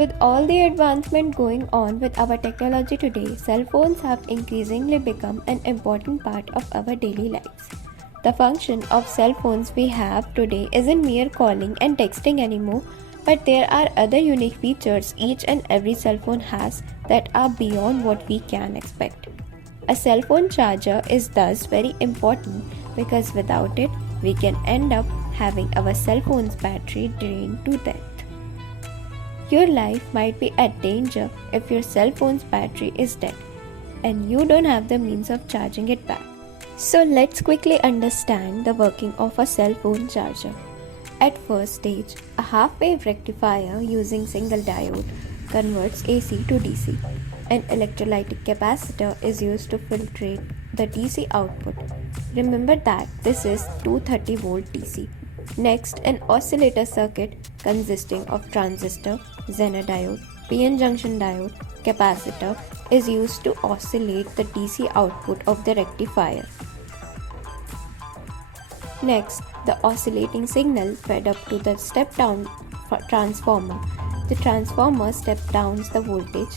With all the advancement going on with our technology today, cell phones have increasingly become an important part of our daily lives. The function of cell phones we have today isn't mere calling and texting anymore, but there are other unique features each and every cell phone has that are beyond what we can expect. A cell phone charger is thus very important because without it, we can end up having our cell phone's battery drained to death. Your life might be at danger if your cell phone's battery is dead and you don't have the means of charging it back. So let's quickly understand the working of a cell phone charger. At first stage, a half-wave rectifier using single diode converts AC to DC. An electrolytic capacitor is used to filtrate the DC output. Remember that this is 230 volt DC. Next, an oscillator circuit consisting of transistor, Zener diode, PN junction diode, capacitor is used to oscillate the DC output of the rectifier. Next, the oscillating signal fed up to the step-down transformer. The transformer step-downs the voltage.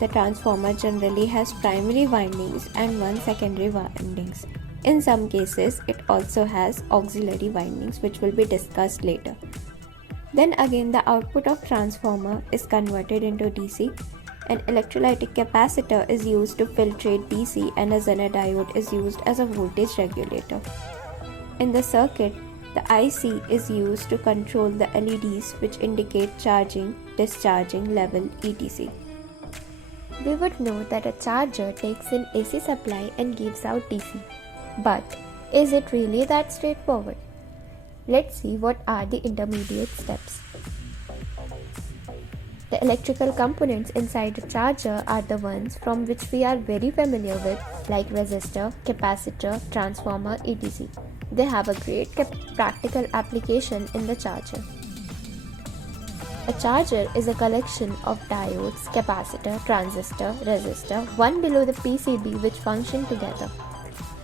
The transformer generally has primary windings and one secondary windings. In some cases, it also has auxiliary windings, which will be discussed later. Then again, the output of transformer is converted into DC. An electrolytic capacitor is used to filtrate DC and a Zener diode is used as a voltage regulator. In the circuit, the IC is used to control the LEDs which indicate charging, discharging level, etc. We would know that a charger takes in AC supply and gives out DC. But is it really that straightforward? Let's see what are the intermediate steps. The electrical components inside a charger are the ones from which we are very familiar with, like resistor, capacitor, transformer, etc. They have a great practical application in the charger. A charger is a collection of diodes, capacitor, transistor, resistor, one below the PCB which function together.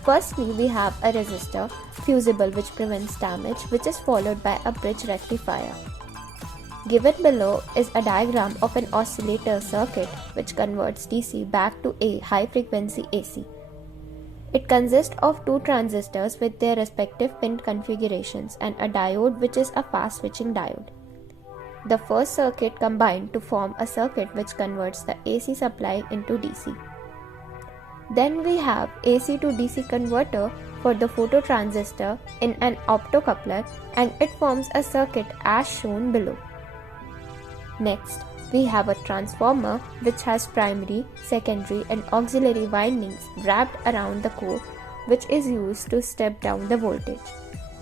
Firstly, we have a resistor, fusible which prevents damage, which is followed by a bridge rectifier. Given below is a diagram of an oscillator circuit which converts DC back to a high frequency AC. It consists of two transistors with their respective pin configurations and a diode which is a fast switching diode. The first circuit combined to form a circuit which converts the AC supply into DC. Then we have AC to DC converter for the phototransistor in an optocoupler and it forms a circuit as shown below. Next, we have a transformer which has primary, secondary and auxiliary windings wrapped around the core which is used to step down the voltage.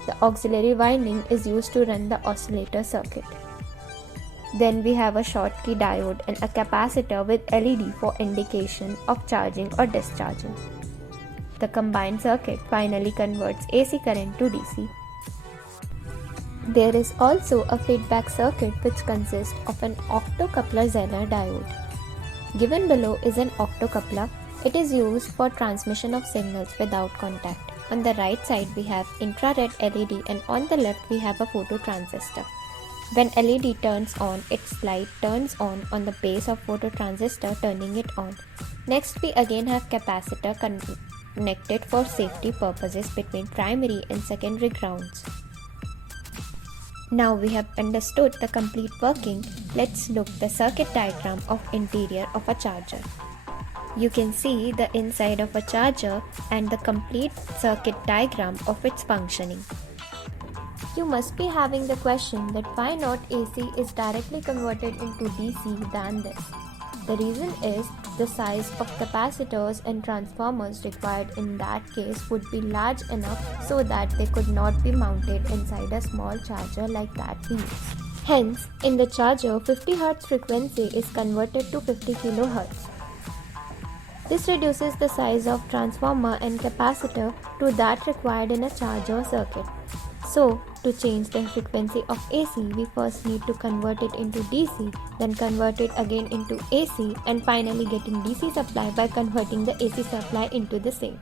The auxiliary winding is used to run the oscillator circuit. Then we have a Schottky diode and a capacitor with LED for indication of charging or discharging. The combined circuit finally converts AC current to DC. There is also a feedback circuit which consists of an optocoupler Zener diode. Given below is an optocoupler. It is used for transmission of signals without contact. On the right side we have infrared LED and on the left we have a phototransistor. When LED turns on, its light turns on the base of phototransistor, turning it on. Next we again have capacitor connected for safety purposes between primary and secondary grounds. Now we have understood the complete working, let's look the circuit diagram of interior of a charger. You can see the inside of a charger and the complete circuit diagram of its functioning. You must be having the question that why not AC is directly converted into DC than this. The reason is the size of capacitors and transformers required in that case would be large enough so that they could not be mounted inside a small charger like that we use. Hence, in the charger 50 Hz frequency is converted to 50 kHz. This reduces the size of transformer and capacitor to that required in a charger circuit. So, to change the frequency of AC, we first need to convert it into DC, then convert it again into AC and finally getting DC supply by converting the AC supply into the same.